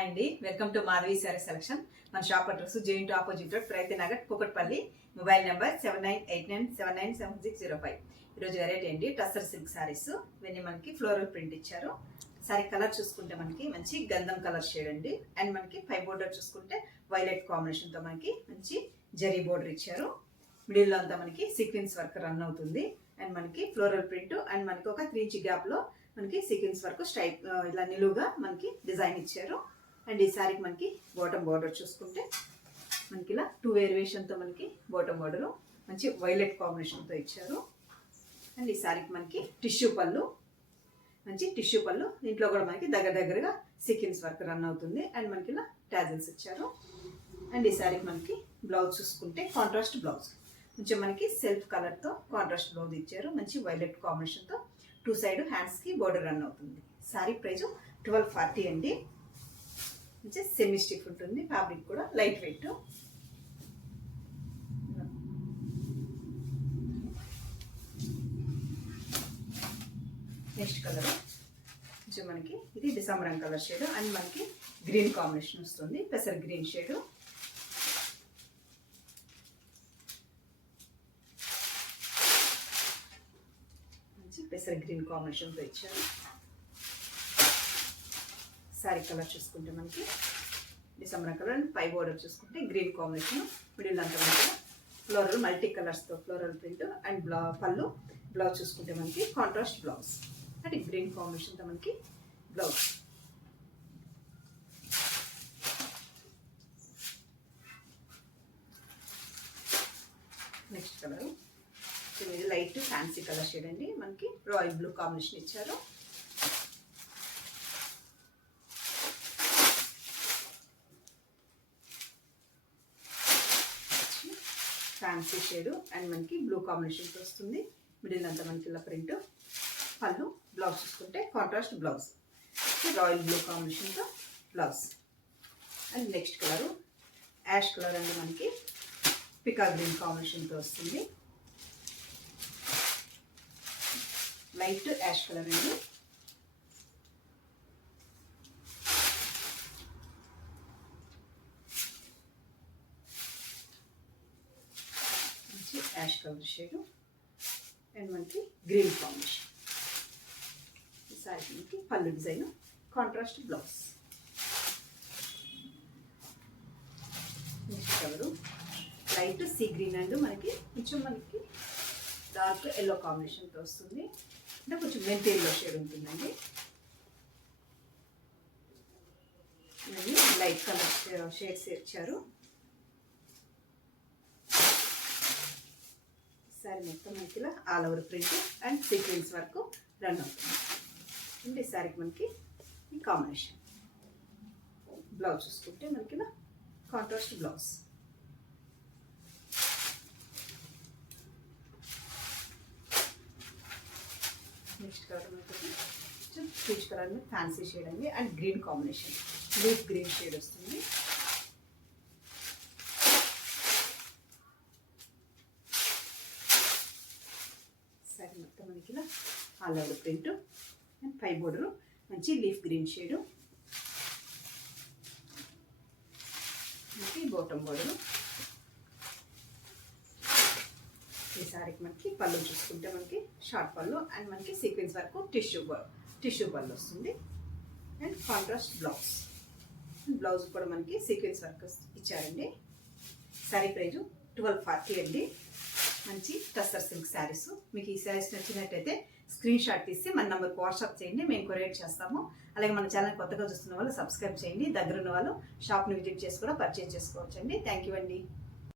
Hi అండి, welcome to Madhavi sari selection. మన shop address giant opposite road, Preethi Nagar, Kukatpally. Mobile number 7989797605. ఈరోజు variety అండి టస్సర్ సిల్క్ శారీస్. ఇవన్నీ మనకి ఫ్లోరల్ ప్రింట్ ఇచ్చారు. శారీ కలర్ చూసుకుంటే మనకి మంచి గంధం కలర్ షేడ్ అండి. అండ్ మనకి 5 బోర్డర్ చూసుకుంటే వైలెట్ కాంబినేషన్తో మనకి మంచి జరీ బోర్డర్ ఇచ్చారు. మిడిల్లో అంతా మనకి సీక్వెన్స్ వర్క్ రన్ అవుతుంది. అండ్ మనకి ఫ్లోరల్ ప్రింట్ అండ్ మనకి ఒక 3 ఇంచ్ గ్యాప్లో మనకి సీక్వెన్స్ వర్క్ స్ట్రైప్ ఇలా నిలువుగా మనకి డిజైన్ ఇచ్చారు. అండ్ ఈ శారీకి మనకి బాటమ్ బార్డర్ చూసుకుంటే మనకి ఇలా 2 వేరియేషన్తో మనకి బాటమ్ బార్డర్ మంచి వైలెట్ కాంబినేషన్తో ఇచ్చారు. అండ్ ఈ శారీకి మనకి టిష్యూ పళ్ళు, మంచి టిష్యూ పళ్ళు. దీంట్లో కూడా మనకి దగ్గరగా సీక్వెన్స్ వర్క్ రన్ అవుతుంది. అండ్ మనకి ఇలా టాజిల్స్ ఇచ్చారు. అండ్ ఈ శారీకి మనకి బ్లౌజ్ చూసుకుంటే కాంట్రాస్ట్ బ్లౌజ్, కొంచెం మనకి సెల్ఫ్ కలర్తో కాంట్రాస్ట్ బ్లౌజ్ ఇచ్చారు. మంచి వైలెట్ కాంబినేషన్తో 2 సైడ్ హ్యాండ్స్కి బోర్డర్ రన్ అవుతుంది. శారీ ప్రైస్ 1240 అండి. మంచి సెమీ స్టిఫ్ ఉంటుంది. ఫ్యాబ్రిక్ కూడా లైట్ వెయిట్. నెక్స్ట్ కలర్ కొంచెం మనకి ఇది డిసెంబర్ కలర్ షేడ్ అండ్ మనకి గ్రీన్ కాంబినేషన్ వస్తుంది. పెసర్ గ్రీన్ షేడ్. మంచి పెసర్ గ్రీన్ కాంబినేషన్తో ఇచ్చారు. శారీ కలర్ చూసుకుంటే మనకి డిసెంబర్ కలర్ అండ్ 5 బోర్డర్ చూసుకుంటే గ్రీన్ కాంబినేషన్. మిడిల్ అంతా మనకి ఫ్లోరల్ మల్టీ కలర్స్తో ఫ్లోరల్ ప్రింట్ అండ్ పళ్ళు. బ్లౌజ్ చూసుకుంటే మనకి కాంట్రాస్ట్ బ్లౌజ్ అంటే గ్రీన్ కాంబినేషన్తో మనకి బ్లౌజ్. నెక్స్ట్ కలర్ ఇది లైట్ ఫ్యాన్సీ కలర్ షేడ్ అండి. మనకి రాయల్ బ్లూ కాంబినేషన్ ఇచ్చారు. ఫ్యాన్సీ షేడ్ అండ్ మనకి బ్లూ కాంబినేషన్తో వస్తుంది. మిడిల్ అంతా మనకి ఇలా ప్రింట్. పళ్ళు. బ్లౌజ్ చూసుకుంటే కాంట్రాస్ట్ బ్లౌజ్ రాయల్ బ్లూ కాంబినేషన్తో blouse. And next colour ash colour అండి. మనకి పికా గ్రీన్ కాంబినేషన్తో వస్తుంది. లైట్ యాష్ కలర్ అండి. యాష్ కలర్ షేడ్ అండ్ మనకి గ్రీన్ కాంబినేషన్. ఈ సారీ మనకి పళ్ళు design, contrast blouse. Next colour light sea green and మనకి కొంచెం మనకి డార్క్ ఎల్లో కాంబినేషన్తో వస్తుంది. అంటే కొంచెం మెంతి ఎల్లో షేడ్ ఉంటుందండి. ఇవన్నీ లైట్ కలర్ షేడ్స్ ఇచ్చారు. శారీ మొత్తం మనకి ఇలా all over print and sequence work run అవుతుంది. అంటే ఈ శారీకి మనకి ఈ కాంబినేషన్. బ్లౌజ్ చూసుకుంటే మనకి ఇలా కాంట్రాస్ట్ బ్లౌజ్. నెక్స్ట్ కలర్ మనకి పీచ్ కలర్ మీద ఫ్యాన్సీ షేడ్ అండి and green combination. Leaf green shade వస్తుంది. శారీ మొత్తం మనకి ఇలా all over print and 5 border మంచి లీఫ్ గ్రీన్ షేడు. మనకి బాటమ్ బోర్డరు. ఈ శారీకి మనకి పళ్ళు చూసుకుంటే మనకి షార్ట్ పళ్ళు అండ్ మనకి సీక్వెన్స్ వరకు టిష్యూ పళ్ళు వస్తుంది. And contrast blouse. బ్లౌజ్ కూడా మనకి సీక్వెన్స్ వర్క్ ఇచ్చారండి. శారీ ప్రైజ్ 1240 అండి. మంచి టస్సర్ సిల్క్ శారీస్. మీకు ఈ శారీస్ నచ్చినట్టయితే స్క్రీన్ షాట్ తీసి మన నెంబర్కి వాట్సాప్ చేయండి, మేము కొరియర్ చేస్తాము. అలాగే మన ఛానల్ కొత్తగా చూస్తున్న వాళ్ళు సబ్స్క్రైబ్ చేయండి. దగ్గర ఉన్న వాళ్ళు షాప్ని విజిట్ చేసి కూడా పర్చేజ్ చేసుకోవచ్చండి. థ్యాంక్ యూ అండి.